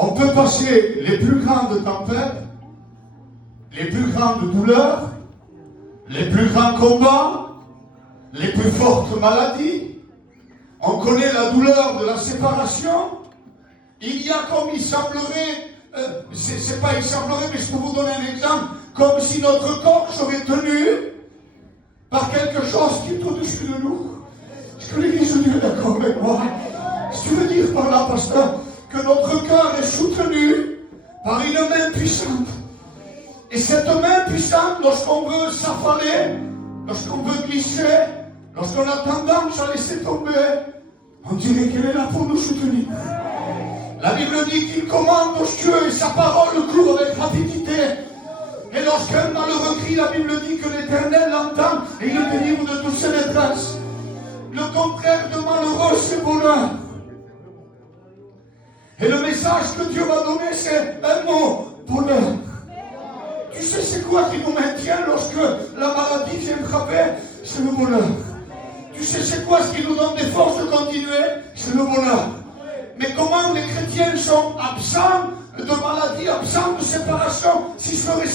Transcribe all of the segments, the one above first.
On peut passer les plus grandes tempêtes, les plus grandes douleurs, les plus grands combats, les plus fortes maladies. On connaît la douleur de la séparation. Il y a comme il semblerait, c'est pas il semblerait, mais je peux vous donner un exemple, comme si notre corps serait tenu par quelque chose qui est au-dessus de nous. Est-ce que l'Église de Dieu est d'accord avec moi? Ce que tu veux dire par là, pasteur, que notre cœur est soutenu par une main puissante. Et cette main puissante, lorsqu'on veut s'affaler, lorsqu'on veut glisser, lorsqu'on a tendance à laisser tomber, on dirait qu'elle est là pour nous soutenir. La Bible dit qu'il commande aux cieux et sa parole court avec rapidité. Et lorsqu'un malheureux crie, la Bible dit que l'Éternel l'entend et il le délivre de toutes ses détresses. Le contraire de malheureux, c'est bonheur. Et le message que Dieu m'a donné, c'est un mot, bonheur. Tu sais c'est quoi qui nous maintient lorsque la maladie vient frapper? C'est le bonheur. Tu sais c'est quoi ce qui nous donne des forces de continuer? C'est le bonheur. Mais comment les chrétiens sont absents de maladie, absents de séparation? Si je ferais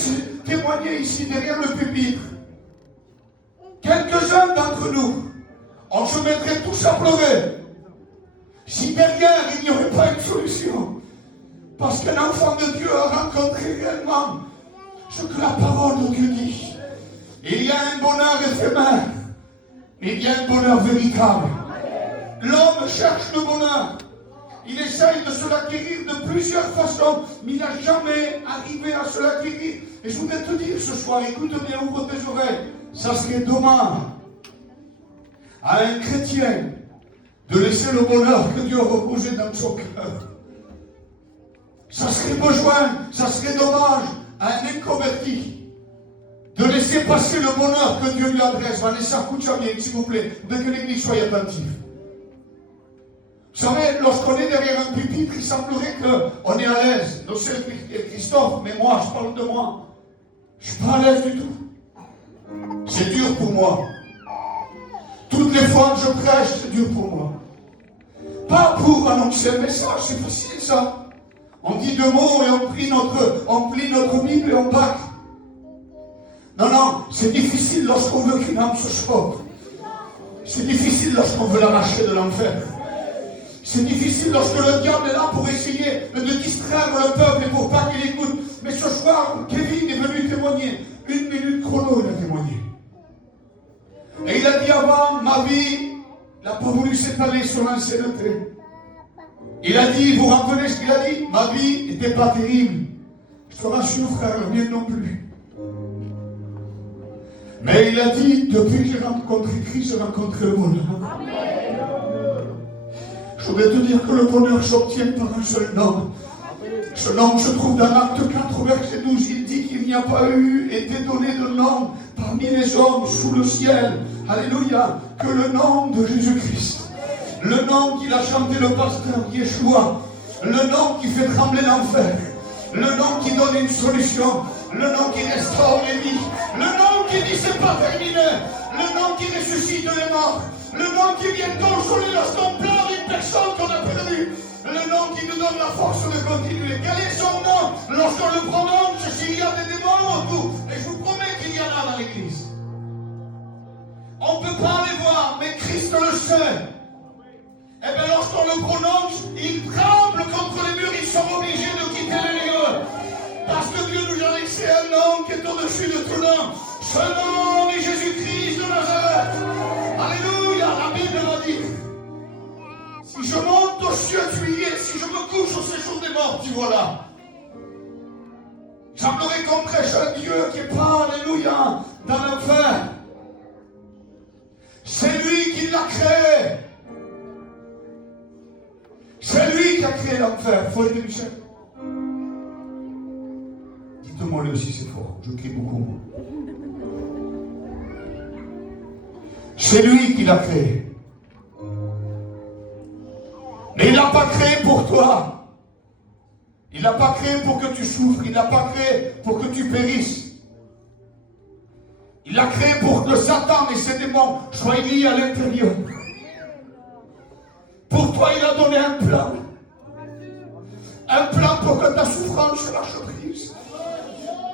témoigner ici derrière le pupitre, quelques-uns d'entre nous, on se mettrait tous à pleurer si derrière il n'y aurait pas une solution. Parce qu'un enfant de Dieu a rencontré réellement ce que la parole de Dieu dit. Il y a un bonheur éphémère, mais il y a un bonheur véritable. L'homme cherche le bonheur. Il essaye de se l'acquérir de plusieurs façons, mais il n'a jamais arrivé à se l'acquérir. Et je voudrais te dire ce soir, écoute bien, ouvre tes oreilles, ça serait dommage à un chrétien de laisser le bonheur que Dieu a reposé dans son cœur. Ça serait ça serait dommage à un inconverti de laisser passer le bonheur que Dieu lui adresse. Vanessa, écoute-moi bien, s'il vous plaît, dès que l'église soit attentive. Vous savez, lorsqu'on est derrière un pupitre, il semblerait qu'on est à l'aise. Non, c'est Christophe, mais moi, je parle de moi. Je ne suis pas à l'aise du tout. C'est dur pour moi. Toutes les fois que je prêche, c'est dur pour moi. Pas pour annoncer un message, c'est facile ça. On dit deux mots et on plie notre Bible et on batte. Non, non, c'est difficile lorsqu'on veut qu'une âme se sauve. C'est difficile lorsqu'on veut l'arracher de l'enfer. C'est difficile lorsque le diable est là pour essayer de distraire le peuple et pour pas qu'il écoute. Mais ce soir, Kevin est venu témoigner. 1 minute chrono, il a témoigné. Et il a dit avant, ma vie, il n'a pas voulu s'étaler sur l'ancienneté. Il a dit, vous vous rappelez ce qu'il a dit? Ma vie n'était pas terrible. Je te rassure, frère, le mien non plus. Mais il a dit, depuis que j'ai rencontré Christ, j'ai rencontré le bonheur. Je voudrais te dire que le bonheur s'obtient par un seul nom. Ce nom se trouve dans Acte 4, verset 12. Il dit qu'il n'y a pas été donné de nom parmi les hommes sous le ciel. Alléluia. Que le nom de Jésus-Christ. Le nom qu'il a chanté le pasteur Yeshua. Le nom qui fait trembler l'enfer. Le nom qui donne une solution. Le nom qui restaure les vies. Le nom qui dit c'est pas terminé. Le nom qui ressuscite les morts. Le nom qui vient consoler lorsqu'on pleure une personne qu'on a perdue. Le nom qui nous donne la force de continuer. Quel est son nom? Lorsqu'on le prononce, s'il y a des démons autour. Et je vous promets qu'il y en a dans l'église. On ne peut pas les voir, mais Christ le sait. Et bien lorsqu'on le prononce, ils tremblent contre les murs, ils sont obligés de quitter les lieux. Parce que Dieu nous a laissé un nom qui est au-dessus de tout nom. Ce nom est Jésus-Christ de Nazareth. Alléluia, la Bible m'a dit. Si je monte aux cieux, tu y es. Si je me couche au séjour des morts, tu vois là. J'aimerais qu'on prêche un Dieu qui n'est pas, alléluia, dans l'enfer. C'est lui qui l'a créé. C'est lui qui a créé l'enfer. Faut aider Michel. Dites-moi lui aussi, c'est fort. Je crie beaucoup. C'est lui qui l'a créé. Mais il ne l'a pas créé pour toi. Il ne l'a pas créé pour que tu souffres. Il ne l'a pas créé pour que tu périsses. Il l'a créé pour que Satan et ses démons soient liés à l'intérieur. Pour toi, il a donné un plan. Un plan pour que ta souffrance se lâche prise.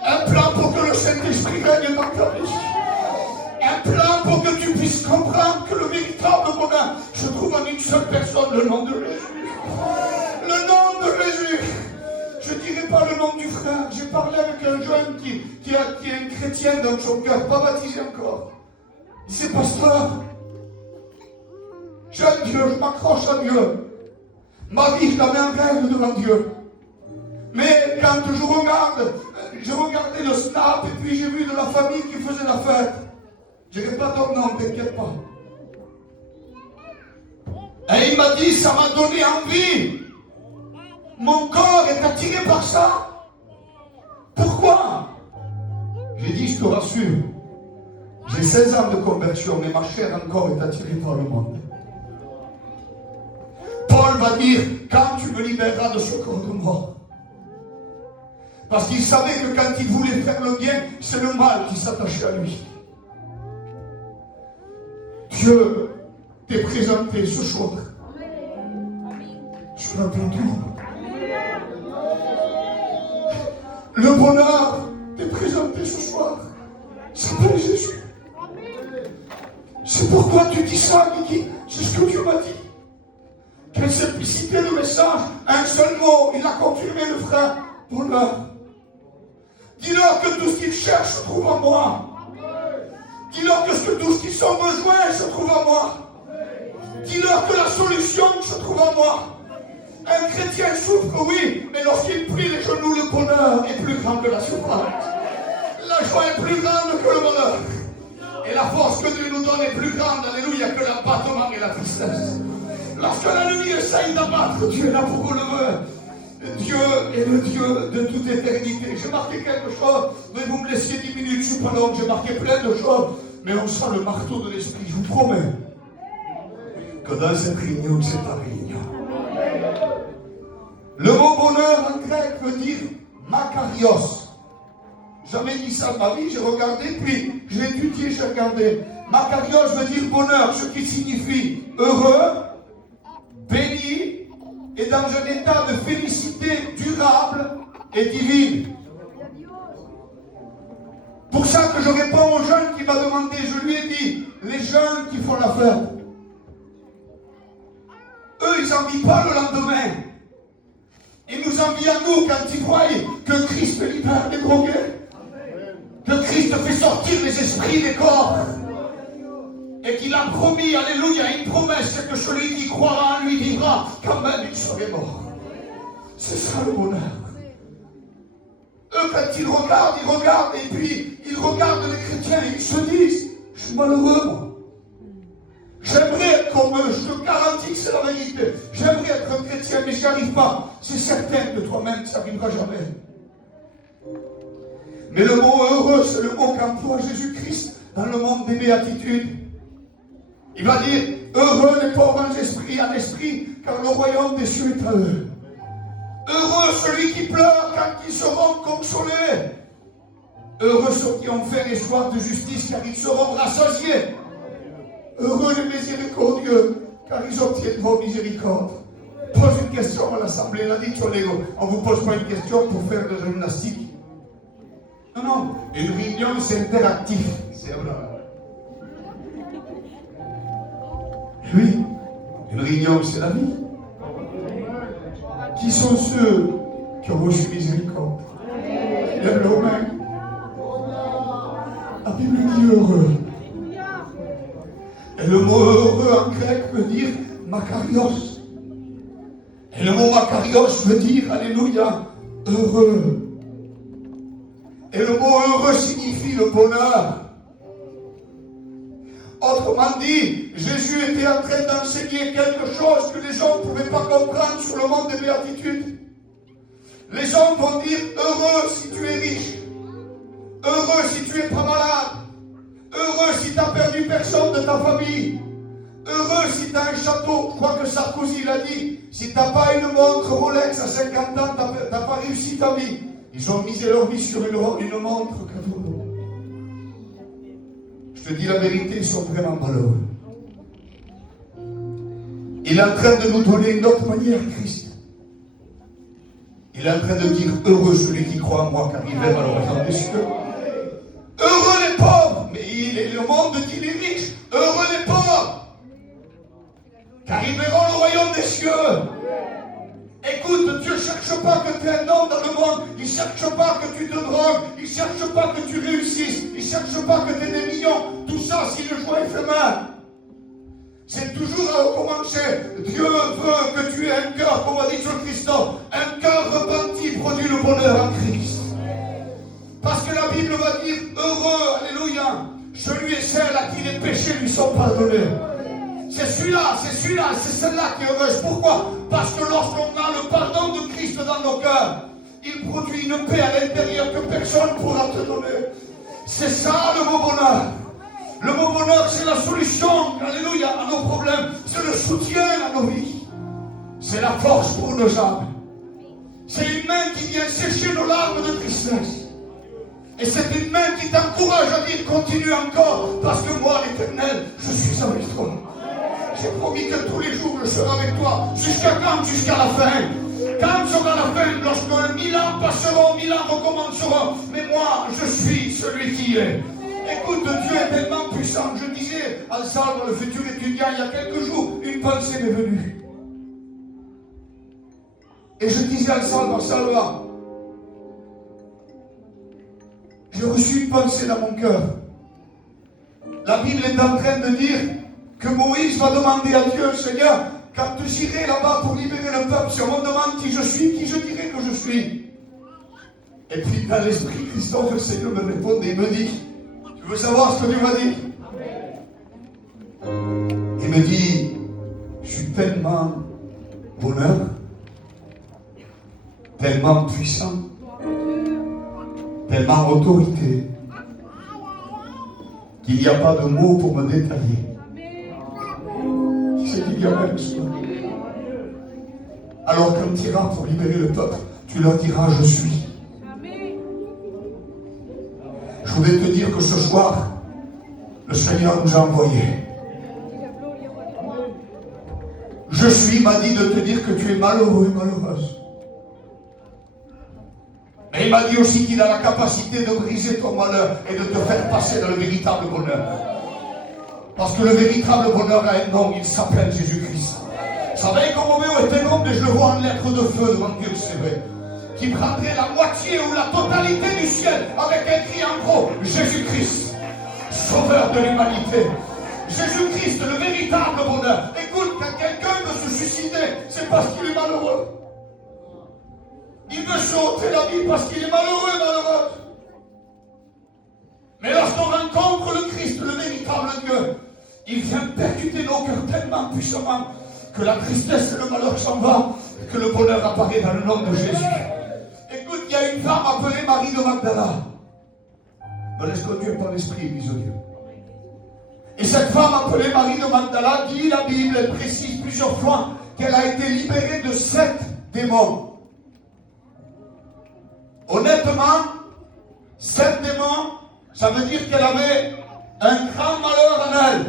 Un plan pour que le Saint-Esprit règne dans ta vie. Un plan pour que tu puisses comprendre que le véritable bonheur se trouve en une seule personne, le nom de Jésus. Le nom de Jésus. Je ne dirai pas le nom du frère. J'ai parlé avec un jeune qui est un chrétien dans son cœur, pas baptisé encore. Il dit, pasteur, j'aime Dieu, je m'accroche à Dieu. Ma vie, je la mets en règle devant Dieu. Mais quand je regardais le snap et puis j'ai vu de la famille qui faisait la fête. Je n'irai pas ton nom, t'inquiète pas. Et il m'a dit, ça m'a donné envie. Mon corps est attiré par ça. Pourquoi? J'ai dit, je te rassure. J'ai 16 ans de conversion, mais ma chair encore est attirée par le monde. Paul va dire, quand tu me libéreras de ce corps de mort. Parce qu'il savait que quand il voulait faire le bien, c'est le mal qui s'attachait à lui. Dieu t'est présenté ce soir. Sur un plateau. Le bonheur t'est présenté ce soir. Ça s'appelle Jésus. C'est pourquoi tu dis ça, Niki. C'est ce que Dieu m'a dit. Quelle simplicité de message. Un seul mot, il a confirmé le frère. Bonheur. Dis-leur que tout ce qu'ils cherchent se trouve en moi. Dis-leur que tout ce qu'ils ont besoin se trouve en moi. Dis-leur que la solution se trouve en moi. Un chrétien souffre, oui, mais lorsqu'il prie les genoux, le bonheur est plus grand que la souffrance. La joie est plus grande que le bonheur. Et la force que Dieu nous donne est plus grande, alléluia, que l'abattement et la tristesse. Lorsque l'ennemi essaye d'abattre, Dieu est là pour relever. Dieu est le Dieu de toute éternité. J'ai marqué quelque chose, mais vous me laissez 10 minutes, je ne suis pas long, j'ai marqué plein de choses, mais on sent le marteau de l'esprit, je vous promets que dans cette réunion, c'est ta réunion. Le mot bonheur en grec veut dire makarios. Jamais dit ça de ma vie, j'ai regardé, puis j'ai étudié, j'ai regardé. Makarios veut dire bonheur, ce qui signifie heureux, béni, et dans un état de félicité durable et divine. Pour ça que je réponds aux jeunes qui m'ont demandé, je lui ai dit, les jeunes qui font la fête, eux ils n'envient pas le lendemain. Ils nous envient à nous quand ils voient que Christ libère les drogués, que Christ fait sortir les esprits des corps. Et qu'il a promis, alléluia, une promesse, c'est que celui qui croira en lui vivra quand même il serait mort. C'est ça le bonheur. Eux, quand ils regardent, et puis ils regardent les chrétiens, et ils se disent, je suis malheureux, moi. J'aimerais être comme eux, je te garantis que c'est la vérité. J'aimerais être un chrétien, mais j'y arrive pas. C'est certain que toi-même, ça n'arrivera jamais. Mais le mot heureux, c'est le mot qu'emploie Jésus-Christ dans le monde des béatitudes. Il va dire, heureux les pauvres en esprit, car le royaume des cieux est à eux. Heureux celui qui pleure quand ils seront consolés. Heureux ceux qui ont faim et soif de justice, car ils seront rassasiés. Heureux les miséricordieux, car ils obtiendront miséricorde. Pose une question à l'assemblée, il a dit on ne vous pose pas une question pour faire de la gymnastique. Non, non, une réunion c'est interactif. C'est vrai. Oui, une réunion, c'est la vie. Qui sont ceux qui ont reçu miséricorde? Lève leurs mains. La Bible dit heureux. Et le mot heureux en grec veut dire makarios. Et le mot makarios veut dire, alléluia, heureux. Et le mot heureux signifie le bonheur. Autrement dit, Jésus était en train d'enseigner quelque chose que les hommes ne pouvaient pas comprendre sur le monde des béatitudes. Les hommes vont dire heureux si tu es riche, heureux si tu n'es pas malade, heureux si tu n'as perdu personne de ta famille, heureux si tu as un château. Je crois que Sarkozy l'a dit, si tu n'as pas une montre Rolex à 50 ans, tu n'as pas réussi ta vie. Ils ont misé leur vie sur une montre cadeau. Je te dis la vérité, ils sont vraiment malheureux. Il est en train de nous donner une autre manière, Christ. Il est en train de dire, heureux celui qui croit en moi, car il verra le royaume des cieux. Heureux les pauvres, mais le monde dit les riches. Heureux les pauvres, car ils verront le royaume des cieux. Écoute, Dieu ne cherche pas que tu aies un nom dans le monde. Il ne cherche pas que tu te drogues. Il ne cherche pas que tu réussisses. Il ne cherche pas que tu aies des millions. Tout ça, si le choix est éphémère. C'est toujours à recommencer. Dieu veut que tu aies un cœur, comme a dit sur Christophe, un cœur repenti produit le bonheur en Christ. Parce que la Bible va dire, heureux, alléluia, celui et celle à qui les péchés lui sont pardonnés. C'est celui-là, c'est celle-là qui est heureuse. Pourquoi? Parce que lorsqu'on a le pardon de Christ dans nos cœurs, il produit une paix à l'intérieur que personne ne pourra te donner. C'est ça le beau bonheur. Le beau bonheur, c'est la solution, alléluia, à nos problèmes. C'est le soutien à nos vies. C'est la force pour nos âmes. C'est une main qui vient sécher nos larmes de tristesse. Et c'est une main qui t'encourage à dire continue encore, parce que moi, l'Éternel, je suis avec toi. J'ai promis que tous les jours je serai avec toi. Jusqu'à quand? Jusqu'à la fin. Quand sera la fin? Lorsque 1000 ans passeront, 1000 ans recommenceront. Mais moi, je suis celui qui est. Écoute, Dieu est tellement puissant. Je disais à Salva, le futur étudiant, il y a quelques jours, une pensée m'est venue. Et je disais à Salva, j'ai reçu une pensée dans mon cœur. La Bible est en train de dire que Moïse va demander à Dieu, Seigneur, quand j'irai là-bas pour libérer le peuple, si on me demande qui je suis, qui je dirai que je suis. Et puis dans l'esprit, Christophe, le Seigneur me répond et il me dit, tu veux savoir ce que Dieu m'a dit? Il me dit, je suis tellement bonheur, tellement puissant, tellement autorité, qu'il n'y a pas de mots pour me détailler. C'est qu'il y a même cela. Alors quand tu iras pour libérer le peuple, tu leur diras, je suis. Je voudrais te dire que ce soir, le Seigneur nous a envoyés. Je suis m'a dit de te dire que tu es malheureux et malheureuse. Mais il m'a dit aussi qu'il a la capacité de briser ton malheur et de te faire passer dans le véritable bonheur. Parce que le véritable bonheur a un nom, il s'appelle Jésus-Christ. Vous savez comme Roméo est un homme, et je le vois en lettres de feu devant Dieu, c'est vrai, qui prendrait la moitié ou la totalité du ciel avec un cri en gros, Jésus-Christ, sauveur de l'humanité. Jésus-Christ, le véritable bonheur. Écoute, quand quelqu'un veut se suicider, c'est parce qu'il est malheureux. Il veut sauter la vie parce qu'il est malheureux, malheureux. Mais lorsqu'on rencontre le Christ, le véritable Dieu, il vient percuter nos cœurs tellement puissamment que la tristesse et le malheur s'en vont et que le bonheur apparaît dans le nom de Jésus. Écoute, il y a une femme appelée Marie de Magdala. Me laisse conduire par l'esprit, mis au Dieu. Et cette femme appelée Marie de Magdala, dit la Bible, elle précise plusieurs fois qu'elle a été libérée de 7 démons. Honnêtement, 7 démons, ça veut dire qu'elle avait un grand malheur en elle.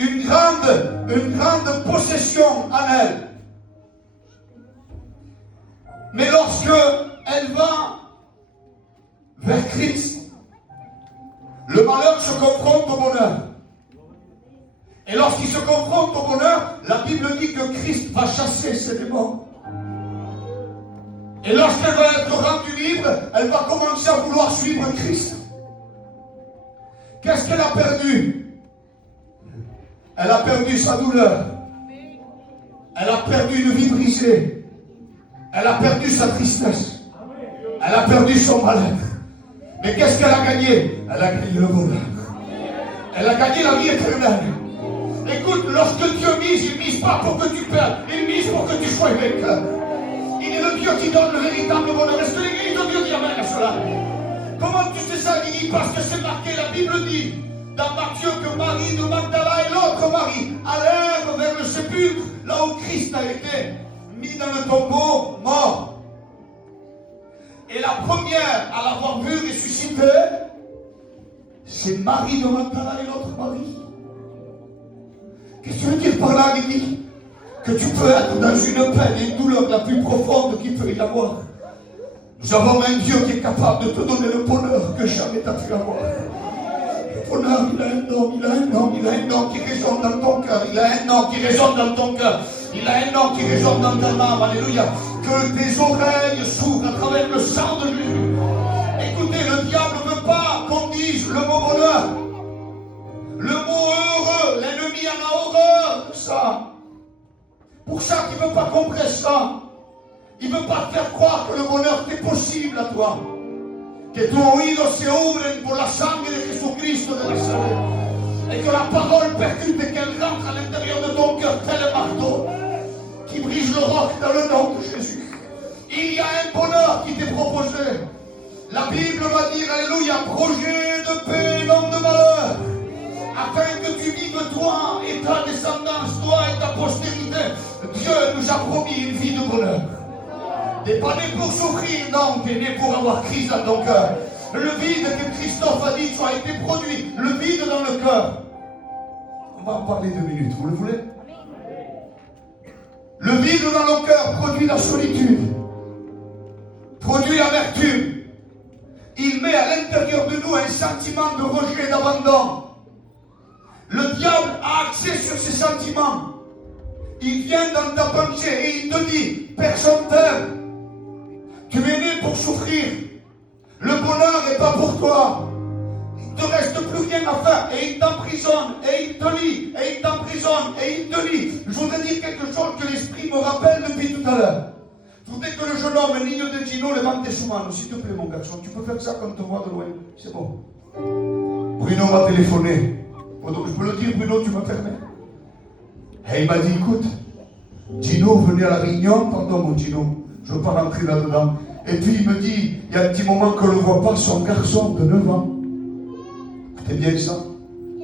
Une grande possession en elle. Mais lorsque elle va vers Christ, le malheur se confronte au bonheur. Et lorsqu'il se confronte au bonheur, la Bible dit que Christ va chasser ces démons. Et lorsqu'elle va être rendue libre, elle va commencer à vouloir suivre Christ. Qu'est-ce qu'elle a perdu? Elle a perdu sa douleur. Elle a perdu une vie brisée. Elle a perdu sa tristesse. Elle a perdu son mal-être. Mais qu'est-ce qu'elle a gagné? Elle a gagné le bonheur. Elle a gagné la vie éternelle. Écoute, lorsque Dieu mise, il ne mise pas pour que tu perdes. Il mise pour que tu sois vainqueur. Il est le Dieu qui donne le véritable bonheur. Est-ce que l'Église de Dieu dit amen à cela? Comment tu sais ça? Il dit parce que c'est marqué, la Bible dit dans Matthieu que Marie de Magdala et l'autre Marie allèrent vers le sépulcre, là où Christ a été mis dans le tombeau, mort. Et la première à l'avoir vu ressuscité, c'est Marie de Magdala et l'autre Marie. Qu'est-ce que tu veux dire par là, il dit? que tu peux être dans une peine et une douleur la plus profonde qu'il peut y avoir. Nous avons un Dieu qui est capable de te donner le bonheur que jamais tu as pu avoir. Le bonheur, il a un nom, il a un nom, il a un nom qui résonne dans ton cœur, il a un nom qui résonne dans ton cœur, il a un nom qui résonne dans ta âme, alléluia. Que tes oreilles s'ouvrent à travers le sang de Jésus. Écoutez, le diable ne veut pas qu'on dise le mot bonheur. Le mot heureux, l'ennemi en a horreur de ça. Pour ça qu'il ne veut pas qu'on presse ça. Il ne veut pas te faire croire que le bonheur est possible à toi. Que tu oídos se abren por la sangre de Jesucristo de Nazaret. Et que la parole percute et qu'elle rentre à l'intérieur de ton cœur tel un marteau qui brise le roc dans le nom de Jésus. Il y a un bonheur qui t'est proposé. La Bible va dire, alléluia, projet de paix, non de malheur, afin que tu vives toi et ta descendance, toi et ta postérité. Dieu nous a promis une vie de bonheur. T'es pas né pour souffrir, non, t'es né pour avoir Christ dans ton cœur. Le vide que Christophe a dit, tu as été produit, le vide dans le cœur. On va en parler 2 minutes, vous le voulez? Le vide dans le cœur produit la solitude, produit l'amertume. Il met à l'intérieur de nous un sentiment de rejet et d'abandon. Le diable a accès sur ces sentiments. Il vient dans ta pensée et il te dit, personne t'aime. Tu es né pour souffrir. Le bonheur n'est pas pour toi. Il ne te reste plus rien à faire. Et il t'emprisonne, et il te lie, et il t'emprisonne, et il te lie. Je voudrais dire quelque chose que l'esprit me rappelle depuis tout à l'heure. Je voudrais que le jeune homme, Nino de Gino, levante tes manos, s'il te plaît, mon garçon. Tu peux faire ça quand on te voit de loin. C'est bon. Bruno m'a téléphoné. Je peux le dire, Bruno, tu m'as permis. Et il m'a dit, écoute, Gino venait à la réunion, pardon mon Gino, je ne veux pas rentrer là-dedans. Et puis il me dit, il y a un petit moment qu'on ne le voit pas, son garçon de 9 ans. Écoutez bien ça.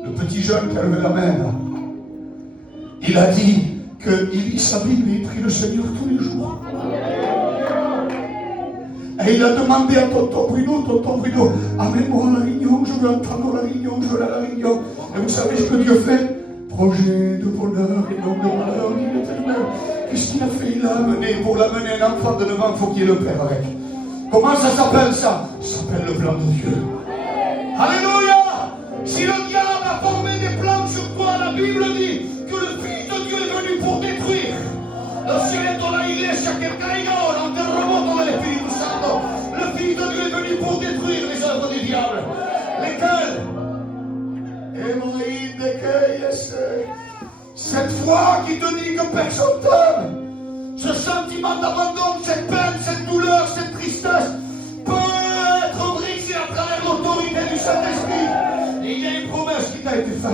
Le petit jeune qui a levé la main là. Il a dit qu'il lit sa Bible et il prie le Seigneur tous les jours. Et il a demandé à tonton Bruno, amène-moi à la réunion, je veux entendre la réunion, je veux aller à la réunion. Et vous savez ce que Dieu fait? Projet de bonheur et non de malheur, il est éternel. Qu'est-ce qu'il a fait? Il a amené, pour l'amener un enfant de 9 ans, il faut qu'il y ait le père avec. Comment ça s'appelle ça? Ça s'appelle le plan de Dieu. Alléluia! Si le diable a formé des plans sur toi, la Bible dit que le Fils de Dieu est venu pour détruire. Lo siento la iglesia que caiga ahora ante el terremoto del Espíritu Santo. Le Fils de Dieu est venu pour détruire les œuvres du diable. Lesquelles? Cette foi qui te dit que personne t'aime, ce sentiment d'abandon, cette peine, cette douleur, cette tristesse peut être brisé à travers l'autorité du Saint-Esprit. Et il y a une promesse qui t'a été faite.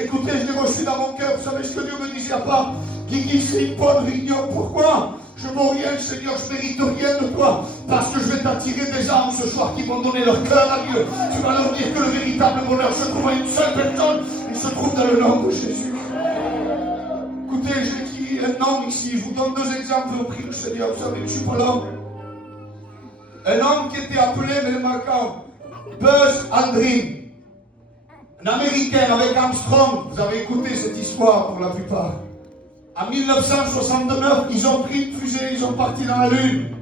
Écoutez, je l'ai reçu dans mon cœur. Vous savez ce que Dieu me disait à part? Guigui, c'est une bonne réunion. Pourquoi? Je ne vaux rien, Seigneur, je ne mérite rien de toi. Parce que je vais t'attirer des âmes ce soir qui vont donner leur cœur à Dieu. Tu vas leur dire que le véritable bonheur se trouve à une seule personne. Il se trouve dans le nom de Jésus. Écoutez, j'ai écrit un homme ici. Je vous donne 2 exemples au prix du Seigneur. Vous savez que je ne suis pas l'homme. Un homme qui était appelé, mais le marquant, Buzz Aldrin. Un Américain avec Armstrong. Vous avez écouté cette histoire pour la plupart. En 1969, ils ont pris une fusée, ils sont partis dans la Lune.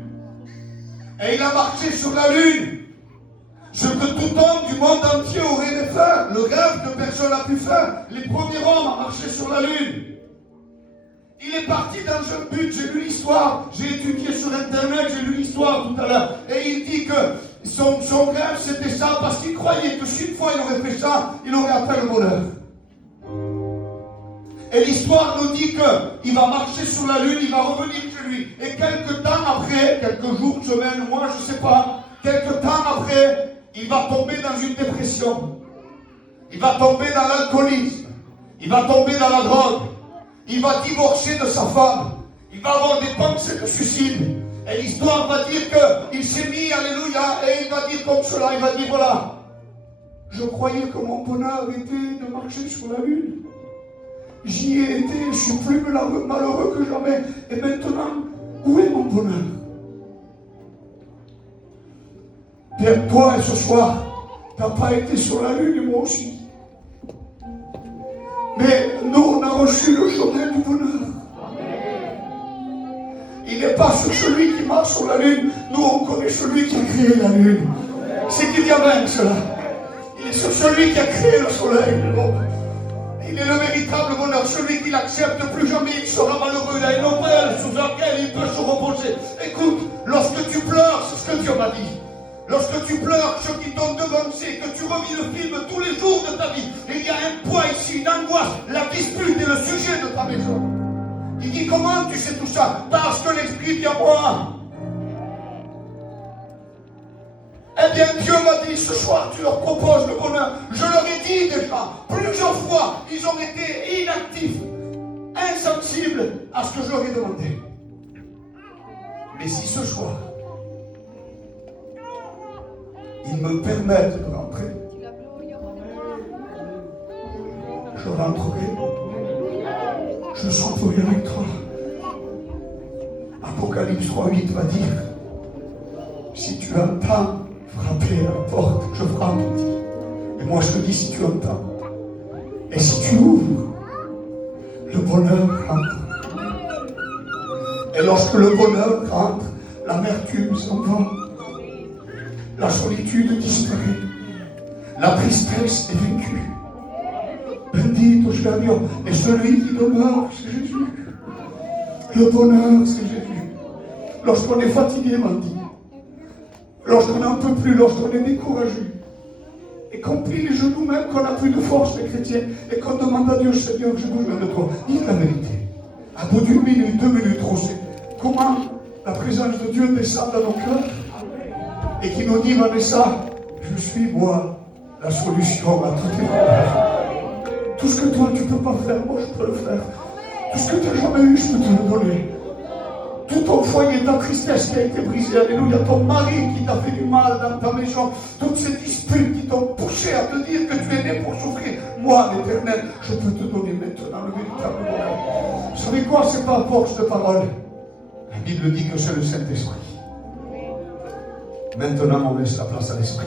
Et il a marché sur la Lune. Ce que tout homme du monde entier aurait aimé faire, le rêve que personne n'a pu faire. Les premiers hommes à marcher sur la Lune. Il est parti dans un but, j'ai lu l'histoire, j'ai étudié sur Internet, j'ai lu l'histoire tout à l'heure. Et il dit que son rêve c'était ça, parce qu'il croyait que si une fois il aurait fait ça, il aurait atteint le bonheur. Et l'histoire nous dit qu'il va marcher sur la Lune, il va revenir chez lui. Et quelques temps après, quelques jours, semaines, mois, je ne sais pas, quelques temps après, il va tomber dans une dépression. Il va tomber dans l'alcoolisme. Il va tomber dans la drogue. Il va divorcer de sa femme. Il va avoir des pensées de suicide. Et l'histoire va dire qu'il s'est mis, alléluia, et il va dire comme cela, il va dire, voilà, je croyais que mon bonheur était de marcher sur la Lune. J'y ai été, je suis plus malheureux que jamais. Et maintenant, où est mon bonheur? Père, toi, ce soir, tu n'as pas été sur la Lune, et moi aussi. Mais nous, on a reçu le chemin du bonheur. Il n'est pas sur celui qui marche sur la lune. Nous, on connaît celui qui a créé la lune. C'est qu'il y a même cela. Il est sur celui qui a créé le soleil. Il est le véritable bonheur. Celui qui l'accepte, plus jamais il sera malheureux. Il a une auberge sous laquelle il peut se reposer. Écoute, lorsque tu pleures, c'est ce que Dieu m'a dit. Lorsque tu pleures, ce qui t'ont devancé, que tu revis le film tous les jours de ta vie, il y a un poids ici, une angoisse, la dispute est le sujet de ta maison. Il dit, comment tu sais tout ça? Parce que l'Esprit dit à moi. Eh bien, Dieu m'a dit, ce soir, tu leur proposes le bonheur. Je leur ai dit déjà, plusieurs fois, ils ont été inactifs, insensibles à ce que je leur ai demandé. Mais si ce soir, ils me permettent de rentrer, je rentrerai, je chanterai avec toi. Apocalypse 3:8 va dire, si tu entends frapper à la porte, je frappe. Et moi je te dis, si tu entends, et si tu ouvres, le bonheur rentre. Et lorsque le bonheur rentre, l'amertume s'en va. La solitude disparaît. La tristesse est vaincue. Bendito sia Dio. Et celui qui demeure, c'est Jésus. Le bonheur, c'est Jésus. Lorsqu'on est fatigué, dit. Lorsqu'on n'en peut plus, lorsqu'on est découragé. Et qu'on plie les genoux même, qu'on n'a plus de force, les chrétiens. Et qu'on demande à Dieu, Seigneur, j'ai besoin de toi. Dis la vérité. À bout d'une minute, 2 minutes, on sait comment la présence de Dieu descend dans nos cœurs. Et qui nous dit, Vanessa, je suis moi la solution à tous tes problèmes. Tout ce que toi tu ne peux pas faire, moi je peux le faire. Tout ce que tu n'as jamais eu, je peux te le donner. Tout ton foyer, ta tristesse qui a été brisée, alléluia, ton mari qui t'a fait du mal dans ta maison, toutes ces disputes qui t'ont poussé à te dire que tu es né pour souffrir, moi l'Éternel, je peux te donner maintenant le véritable bonheur. Vous savez quoi, c'est pas à force de parole. La Bible dit que c'est le Saint-Esprit. Maintenant, on laisse la place à l'Esprit.